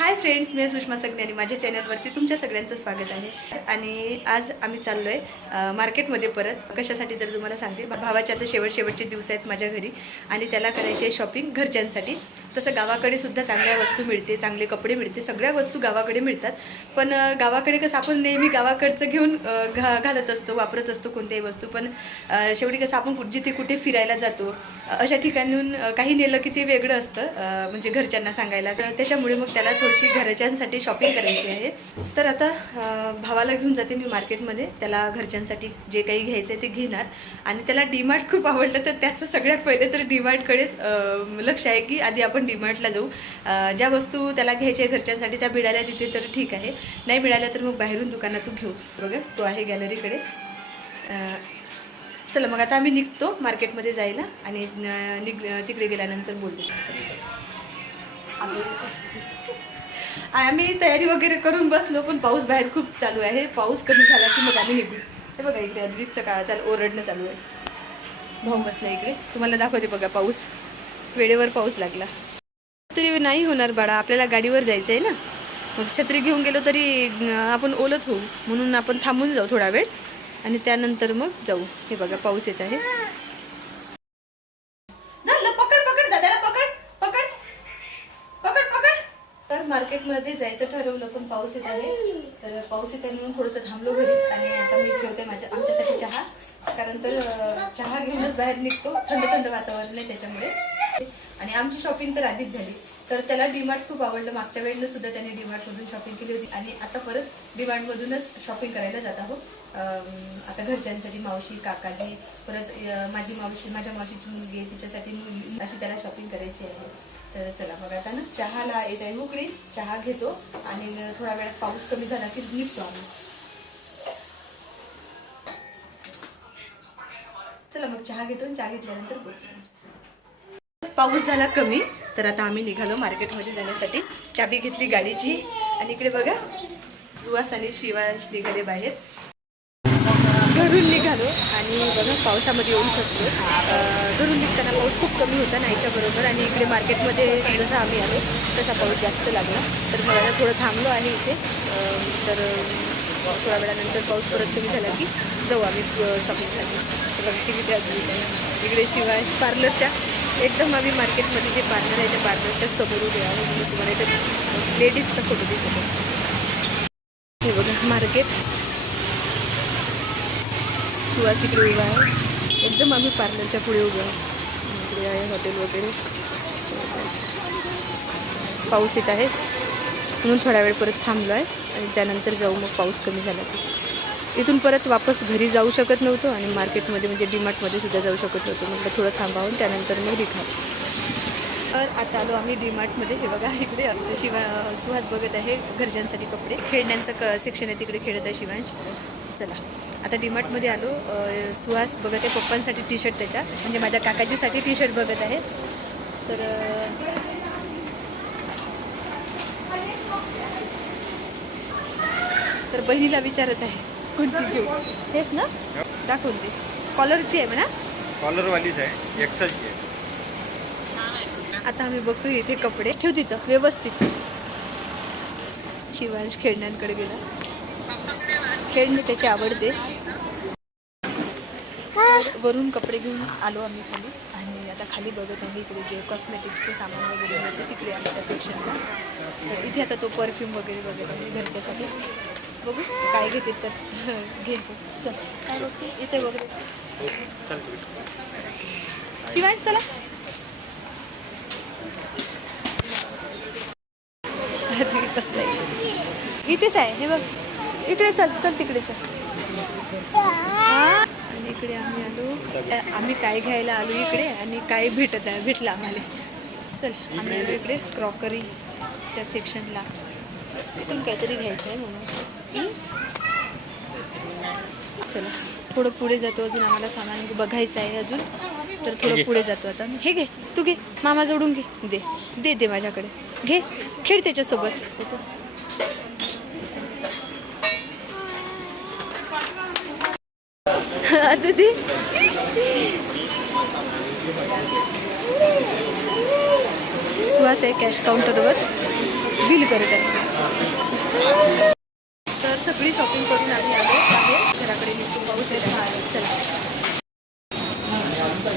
Hi friends मी सुषमा सगने आणि माझ्या चॅनलवरती तुमच्या सगळ्यांचं स्वागत आहे. आणि आज आम्ही चाललो आहे मार्केटमध्ये परत. कशासाठी तर तुम्हाला सांगते भा- भावाचे आता शेवट शेवटचे दिवस आहेत माझ्या घरी. आणि त्याला करायची आहे शॉपिंग घरच्यांसाठी. तसं गावाकडे सुद्धा चांगल्या वस्तू मिळते चांगले कपडे मिळते सगळ्या वस्तू गावाकडे मिळतात. पण गावाकडे कसं आपण नेहमी गावाकडचं घेऊन घा घालत असतो वापरत असतो कोणत्याही वस्तू. पण शेवटी कसं आपण जिथे कुठे फिरायला जातो अशा ठिकाणून काही नेलं की ते वेगळं असतं म्हणजे घरच्यांना सांगायला. तर त्याच्यामुळे मग त्याला थोडीशी घरच्यांसाठी शॉपिंग करायची आहे. तर आता भावाला घेऊन जाते मी मार्केटमध्ये त्याला घरच्यांसाठी जे काही घ्यायचं आहे ते घेणार. आणि त्याला डीमार्ट खूप आवडलं तर त्याचं सगळ्यात पहिले तर डीमार्टकडेच लक्ष आहे की आधी आपण डीमार्टला जाऊ. ज्या वस्तू त्याला घ्यायच्या आहे घरच्यांसाठी त्या मिळाल्या तिथे तर ठीक आहे. नाही मिळाल्या तर मग बाहेरून दुकानातून घेऊ. बघा तो आहे गॅलरीकडे चला मग आता आम्ही निघतो. मार्केटमध्ये जायला आणि निघ तिकडे गेल्यानंतर बोलतो. आम्ही तयारी वगैरे करून बसलो पण पाऊस बाहेर खूप चालू आहे. पाऊस कमी झाला की मग आम्ही निघू. हे बघा इकडे अद्विकचं का चाल ओरडणं चालू आहे. भाऊ बसला इकडे. तुम्हाला दाखवते बघा पाऊस. वेळेवर पाऊस लागला. तरी नाही होणार बाळा आपल्याला गाडीवर जायचं आहे ना. मग छत्री घेऊन गेलो तरी आपण ओलच होऊ. म्हणून आपण थांबून जाऊ थोडा वेळ. आणि त्यानंतर मग जाऊ. हे बघा पाऊस येत आहे. जायचं ठरवलं पण पाऊस येत आहे. तर पाऊस येत आहे म्हणून थोडंसं थांबलो घरी आणि आता मी ठेवते माझ्या आमच्यासाठी चहा. कारण तर चहा घेऊनच बाहेर निघतो. थंड थंड वातावरण आहे त्याच्यामुळे. आणि आमची शॉपिंग तर आधीच झाली. तर त्याला डीमार्ट खूप आवडलं. मागच्या वेळेला सुद्धा त्याने डीमार्टमधून शॉपिंग केली होती. आणि आता परत डीमार्टमधूनच शॉपिंग करायला जात आहोत. आता घरच्यांसाठी मावशी काकाजी परत माझी मावशी माझ्या मावशीची मुलगी आहे. तिच्यासाठी मुलगी अशी त्याला शॉपिंग करायची आहे. तर चला मग आता ना. चहाला येत आहे उकळी चहा घेतो. आणि थोडा वेळात पाऊस कमी झाला की निघतो आम्ही. चला मग चहा घेतो आणि चहा घेतल्यानंतर बोलतो पाऊस झाला कमी तर आता आम्ही निघालो मार्केटमध्ये जाण्यासाठी. चाबी घेतली गाडीची. आणि इकडे बघा सुवास आणि शिवांश निघाले बाहेर. घरून निघालो. आणि बघा पावसामध्ये येऊन फसलो. घरून निघताना पाऊस खूप कमी होता नाहीच्या बरोबर. आणि इकडे मार्केटमध्ये जसं आम्ही आलो तसा पाऊस जास्त लागला. तर मग आता थोडं थांबलो आहे इथे. तर थोड्या वेळानंतर पाऊस परत कमी झाला की जाऊ आम्ही शॉपिंगसाठी बघा किती इकडे शिवाय पार्लरच्या एकदम आम्ही मार्केटमध्ये जे पार्लर आहे त्या पार्लरच्या समोर उभे आहोत. म्हणजे तुम्हाला इथे लेडीजचा फोटो दिसत हे बघा मार्केट. सुवास इकडे उभा आहे. एकदम आम्ही पार्लरच्या पुढे उभे आहोत. इकडे आहे हॉटेल वगैरे. पाऊस येत आहे. म्हणून थोडा वेळ परत थांबलो आहे आणि त्यानंतर जाऊ मग पाऊस कमी झाला इथून परत वापस घरी जाऊ शकत नव्हतो आणि मार्केटमध्ये म्हणजे डीमार्टमध्ये सुद्धा जाऊ शकत नव्हतो. म्हटलं थोडं थांबावून त्यानंतर मग रिखा तर आता आलो आम्ही डीमार्टमध्ये. हे बघा इकडे आपलं शिवा सुहास बघत आहे घरच्यांसाठी कपडे. खेळण्यांचं क सेक्शन आहे तिकडे खेळत आहे शिवांश. चला आता डीमार्टमध्ये आलो. सुहास बघत आहे पप्पांसाठी टी शर्ट त्याच्या. म्हणजे माझ्या काकाजीसाठी टी शर्ट बघत आहे तर तर बहिणीला विचारत आहे. कोणती घेऊ हेच ना? दाखवून दे. कॉलरची आहे म्हणा. कॉलरवालीच आहे. एक्सलची आहे. आता आम्ही बघतो इथे कपडे. ठेव तिथं व्यवस्थित. शिवांश खेळण्यांकडे गेला. खेळणे त्याची आवडते. वरून कपडे घेऊन आलो आम्ही खाली. आणि आता खाली बघत आहे इकडे जे कॉस्मेटिकचं सामान वगैरे मिळते तिकडे आम्ही त्या सेक्शनला तर इथे आता तो परफ्यूम वगैरे आहे घरच्यासाठी. बघू काय घेते तर. घे. चल. काय बघते? इथे बघू. शिवाय चला. तुम्ही कसलं आहे इथेच आहे. हे बघ. इकडे चल चल तिकडे चल. आणि इकडे आम्ही आलो. आम्ही काय घ्यायला आलो इकडे आणि काय भेटत आहे भेटलं आम्हाला. चल आम्ही आलो इकडे क्रॉकरीच्या सेक्शनला इथून काहीतरी घ्यायचं आहे म्हणून. चला. थोडं पुढे जातो अजून आम्हाला सामान बघायचं आहे अजून. तर थोडं पुढे जातो आता. हे घे तू घे. मामा जोडून घे. दे दे दे माझ्याकडे. घे खेळ त्याच्यासोबत. आता दे. सुहास आहे कॅश काउंटरवर बिल करत आहे. तर सगळी शॉपिंग करून आम्ही आलो निघतो पाऊस आहे चला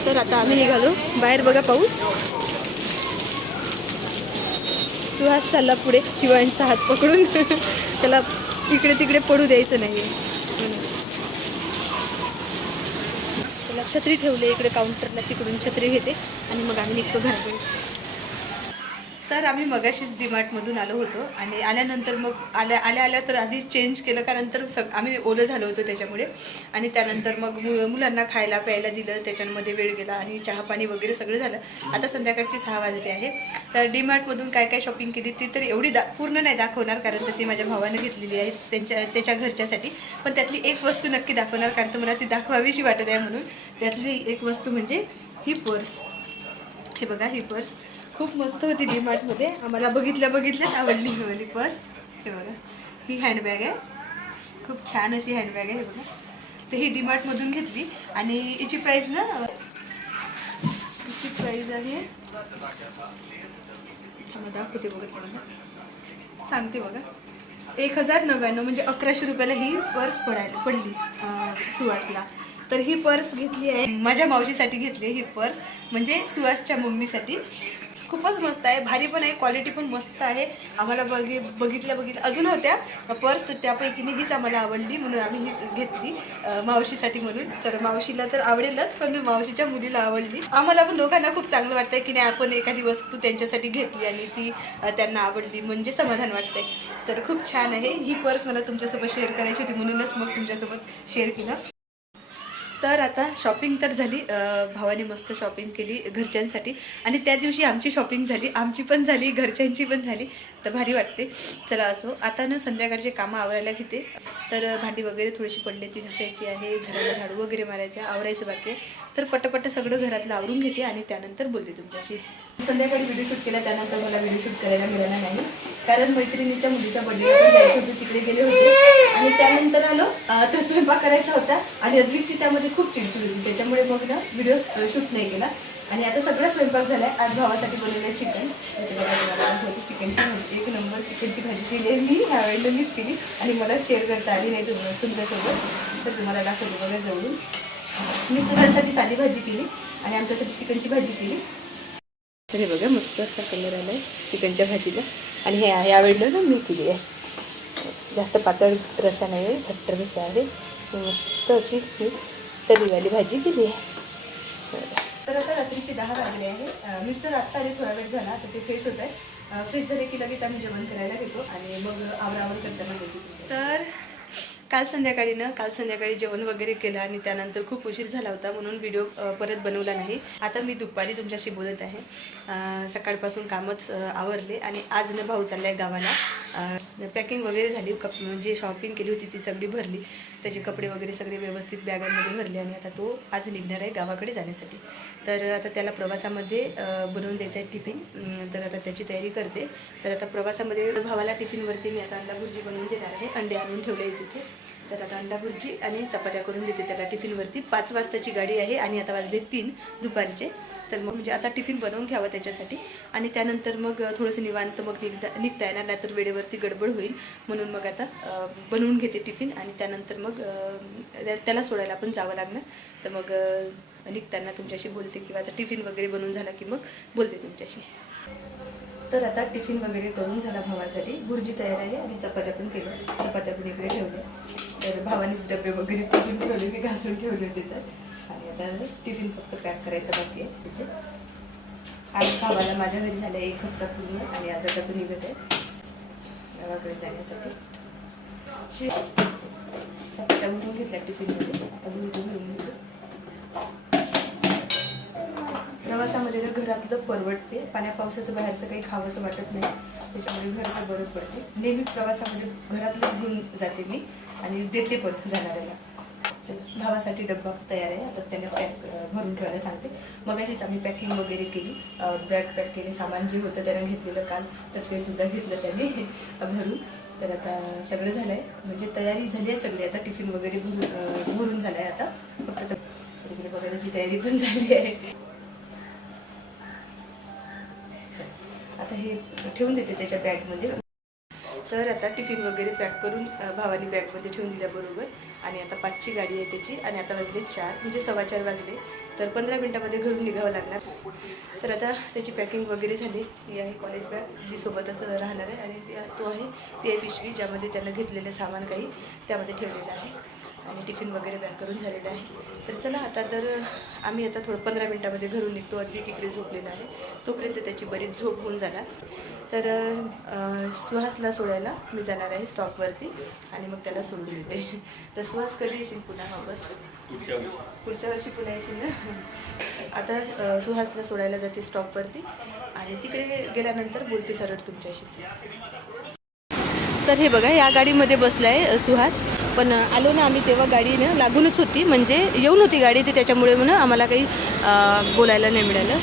तर आता आम्ही निघालो. बाहेर बघा पाऊस. सुहास चालला पुढे. शिवांचा हात पकडून. त्याला इकडे तिकडे पडू द्यायचं नाही चला छत्री ठेवले. इकडे काउंटरला तिकडून छत्री घेते. आणि मग आम्ही निघतो घराकडे. तर आम्ही मगाशीच डीमार्टमधून आलो होतो आणि आल्यानंतर मग आल्या आल्या आल्या तर आधी चेंज केलं कारण तर सग आम्ही ओलं झालो होतो त्याच्यामुळे. आणि त्यानंतर मग मु मुलांना खायला प्यायला दिलं त्याच्यामध्ये वेळ गेला आणि चहा पाणी वगैरे सगळं झालं. आता संध्याकाळची सहा वाजली आहे. तर डीमार्टमधून काय काय शॉपिंग केली ती तर एवढी दा पूर्ण नाही दाखवणार कारण तर ती माझ्या भावाने घेतलेली आहे त्यांच्या त्याच्या घरच्यासाठी. पण त्यातली एक वस्तू नक्की दाखवणार कारण तर मला ती दाखवावीशी वाटत आहे म्हणून. त्यातली एक वस्तू म्हणजे ही पर्स. हे बघा ही पर्स. खूप मस्त होती डीमार्टमध्ये. आम्हाला बघितल्या बघितल्याच आवडली ही वाली पर्स. हे बघा ही हँडबॅग आहे. खूप छान अशी हँडबॅग आहे हे बघा. तर ही डीमार्टमधून घेतली. आणि हिची प्राईज ना हिची प्राईज आहे. दाखवते बघा तुम्हाला. सांगते बघा. एक हजार नव्याण्णव म्हणजे अकराशे रुपयाला ही पर्स पडायला पडली सुवासला तर ही पर्स घेतली आहे. माझ्या मावशीसाठी घेतली आहे ही पर्स. म्हणजे सुहासच्या मम्मीसाठी. खूपच मस्त आहे. भारी पण आहे. क्वालिटी पण मस्त आहे. आम्हाला बघि बघितल्या बघितल्या अजून होत्या पर्स तर त्यापैकीने हीच आम्हाला आवडली म्हणून आम्ही हीच घेतली मावशीसाठी म्हणून. तर मावशीला तर आवडेलच पण मावशीच्या मुलीला आवडली. आम्हाला पण दोघांना खूप चांगलं वाटतंय की नाही आपण एखादी वस्तू त्यांच्यासाठी घेतली आणि ती त्यांना आवडली म्हणजे समाधान वाटतंय. तर खूप छान आहे. ही पर्स मला तुमच्यासोबत शेअर करायची होती म्हणूनच मग तुमच्यासोबत शेअर केलं. तर आता शॉपिंग तर झाली. भावाने मस्त शॉपिंग केली घरच्यांसाठी. आणि त्या दिवशी आमची शॉपिंग झाली. आमची पण झाली घरच्यांची पण झाली. तर भारी वाटते. चला असो. आता ना संध्याकाळचे कामं आवरायला घेते. तर भांडी वगैरे थोडीशी पडली ती घासायची आहे. घराला झाडू वगैरे मारायचं आवरायचं बाकी आहे. तर पटपट सगळं घरातलं आवरून घेते आणि त्यानंतर बोलते तुमच्याशी. संध्याकाळी व्हिडिओ शूट केला त्यानंतर मला व्हिडिओ शूट करायला मिळाला नाही. कारण मैत्रिणीच्या मुलीच्या बर्थडेला पण जायचं होतं तिकडे गेले होते. आणि त्यानंतर आलो तर स्वयंपाक करायचा होता. आणि अद्विकची त्यामध्ये खूप चिडचिड होती. त्याच्यामुळे मग ना व्हिडिओ शूट नाही केला. आणि आता सगळा स्वयंपाक झालाय. आज भावासाठी बनवलं चिकन चिकनची भाजी एक नंबर चिकनची भाजी. केली आहे मी ह्या वेळेला मीच केली. आणि मला शेअर करता आली नाही तुम्हाला तुमच्यासोबत तर तुम्हाला दाखवतो बघा जवळून. मी मिस्टरांसाठी साधी भाजी केली. आणि आमच्यासाठी चिकनची भाजी केली. तर हे बघा मस्त असा कलर आला आहे चिकनच्या भाजीला. आणि हे ह्या वेळेला ना मी केली आहे. जास्त पातळ रसा नाही आहे घट्ट रसा आहे. मस्त अशी ही तरीवाली भाजी केली आहे. तर आता रात्रीचे दहा वाजले आहे. मिस्टर आत्ता आले थोडा वेळ झाला तर ते फ्रेश होत आहे फ्रेश झाले की लगेच आम्ही जेवण करायला घेतो आणि मग आवरावर करताना घेतो तर काल संध्याकाळी ना काल संध्याकाळी जेवण वगैरे केलं आणि त्यानंतर खूप उशीर झाला होता म्हणून व्हिडिओ परत बनवला नाही. आता मी दुपारी तुमच्याशी बोलत आहे. सकाळपासून कामच आवरले आणि आज न भाऊ चालला आहे गावाला पॅकिंग वगैरे झाली. कप म्हणजे जे शॉपिंग केली होती ती सगळी भरली. त्याचे कपडे वगैरे सगळे व्यवस्थित बॅगांमध्ये भरले आणि आता तो आज निघणार आहे गावाकडे जाण्यासाठी. तर आता त्याला प्रवासामध्ये बनवून द्यायचं आहे टिफिन तर आता त्याची तयारी करते. तर आता प्रवासामध्ये भावाला टिफिनवरती मी आता अंडा भुर्जी बनवून देणार आहे. अंडे आणून ठेवले आहे तिथे. तर आता अंडा भुर्जी आणि चपात्या करून देते त्याला टिफिनवरती. पाच वाजताची गाडी आहे आणि आता वाजले तीन दुपारचे. तर मग म्हणजे आता टिफिन बनवून घ्यावं त्याच्यासाठी. आणि त्यानंतर मग थोडंसं निवांत मग निघता निघता येणार नाही तर वेळेवरती गडबड होईल. म्हणून मग आता बनवून घेते टिफिन आणि त्यानंतर मग त्या- त्याला सोडायला पण जावं लागणार. तर मग निघताना तुमच्याशी बोलते किंवा आता टिफिन वगैरे बनवून झाला की मग बोलते तुमच्याशी. तर आता टिफिन वगैरे करून झाला भावासाठी. भुर्जी तयार आहे आणि चपात्या पण केल्या. चपात्या पण इकडे ठेवल्या. तर भावानेच डबे वगैरे पुसून ठेवले मी घासून ठेवले होते तर. आणि आता टिफिन फक्त पॅक करायचा बाकी आहे. तिथे आज भावाला माझ्या घरी झालं एक हप्ता पूर्ण आणि आज आता तो निघत आहे. गावाकडे जाण्यासाठी. ची- चपात्या भरून घेतल्या टिफिनमध्ये. आता भुर्जी भरून घेतलं प्रवासामध्ये ना घरातलं परवडते. पाण्या पावसाचं बाहेरचं काही खावंसं वाटत नाही. त्याच्यामुळे घरात बरं पडते. नेहमी प्रवासामध्ये घरातलंच घेऊन जाते मी आणि देते पण जाणाऱ्याला. चल, भावासाठी डब्बा तयार आहे. आता त्याने पॅक भरून ठेवायला सांगते. मग अशीच आम्ही पॅकिंग वगैरे केली. बॅग पॅक केले. सामान जे होतं त्यानं घेतलेलं काल तर ते सुद्धा घेतलं त्याने. भरून. तर आता सगळं झालं आहे म्हणजे तयारी झाली आहे सगळी. आता टिफिन वगैरे भरून भरून झालं आहे आता. फक्त तिकडे बघायची तयारी पण झाली आहे. आता हे ठेवून देते त्याच्या बॅगमध्ये. तर आता टिफिन वगैरे पॅक करून भावानी बॅगमध्ये ठेवून दिल्याबरोबर आणि आता पाचची गाडी आहे त्याची आणि आता वाजले चार म्हणजे सव्वा चार वाजले. तर पंधरा मिनटामध्ये घरून निघावं लागणार. तर आता त्याची पॅकिंग वगैरे झाली. ती आहे कॉलेज बॅग जी सोबतच राहणार आहे. आणि ती तो आहे ती आहे पिशवी ज्यामध्ये त्यानं घेतलेलं सामान काही त्यामध्ये ठेवलेलं आहे. आणि टिफिन वगैरे पॅक करून झालेलं आहे. तर चला आता तर आम्ही आता थोडं पंधरा मिनटामध्ये घरून निघतो. अधिक इकडे झोपलेला आहे. तोपर्यंत त्याची बरीच झोप होऊन जाणार. तर सुहासला सोडायला मी जाणार आहे स्टॉपवरती आणि मग त्याला सोडून देते. तर सुहास कधी येशील पुन्हा वापस? पुढच्या वर्षी. पुढच्या वर्षी पुन्हा येशील ना? आता सुहासला सोडायला जाते स्टॉपवरती आणि तिकडे गेल्यानंतर बोलते सरळ तुमच्याशीच तर हे बघा या गाडीमध्ये बसलाय अ, सुहास. पण आलो ना आम्ही तेव्हा गाडी ना लागूनच होती. म्हणजे येऊन होती गाडी ती त्याच्यामुळे म्हणून आम्हाला काही बोलायला नाही मिळालं.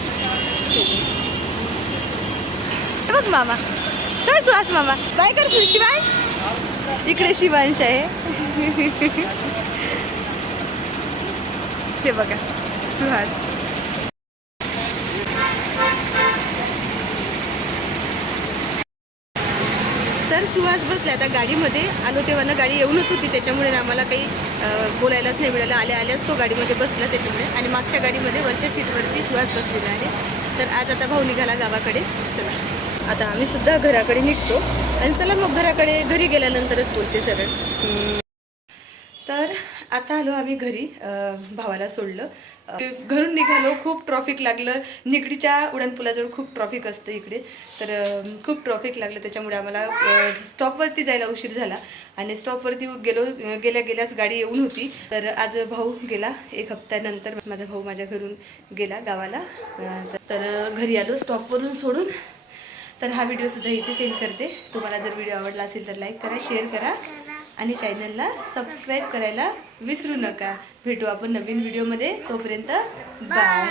बघ मामा. काय सुहास मामा? काय करतो शिवाय? इकडे शिवांश आहे. हे बघा. सुहास. तर सुहास बसल्या आता गाडीमध्ये आलो तेव्हा ना गाडी येऊनच होती त्याच्यामुळे ना आम्हाला काही बोलायलाच नाही मिळालं. आल्या आल्याच तो गाडीमध्ये बसला त्याच्यामुळे. आणि मागच्या गाडीमध्ये वरच्या सीटवरती सुहास बसलेला आहे. तर आज आता भाऊ निघाला गावाकडे. चला. आता आम्ही सुद्धा घराकडे निघतो. आणि चला मग घराकडे घरी गेल्यानंतरच बोलते सरळ. तर आता आलो आम्ही घरी भावाला सोडलं. घरून निघालो खूप ट्रॉफिक लागलं. निगडीच्या उड्डाणपुलाजवळ खूप ट्रॉफिक असतं इकडे. तर खूप ट्रॉफिक लागलं. त्याच्यामुळे आम्हाला स्टॉपवरती जायला उशीर झाला. आणि स्टॉपवरती गेलो गेल्या गेल्याच गाडी येऊन होती. तर आज भाऊ गेला. एक हप्त्यानंतर माझा भाऊ माझ्या घरून गेला गावाला. तर घरी आलो स्टॉपवरून सोडून. तर हा व्हिडिओसुद्धा इथे सेंड करते. तुम्हाला जर व्हिडिओ आवडला असेल तर लाईक करा शेअर करा. आणि चॅनलला सबस्क्राईब करायला विसरू नका. भेटू आपण नवीन व्हिडिओमध्ये. तोपर्यंत बाय.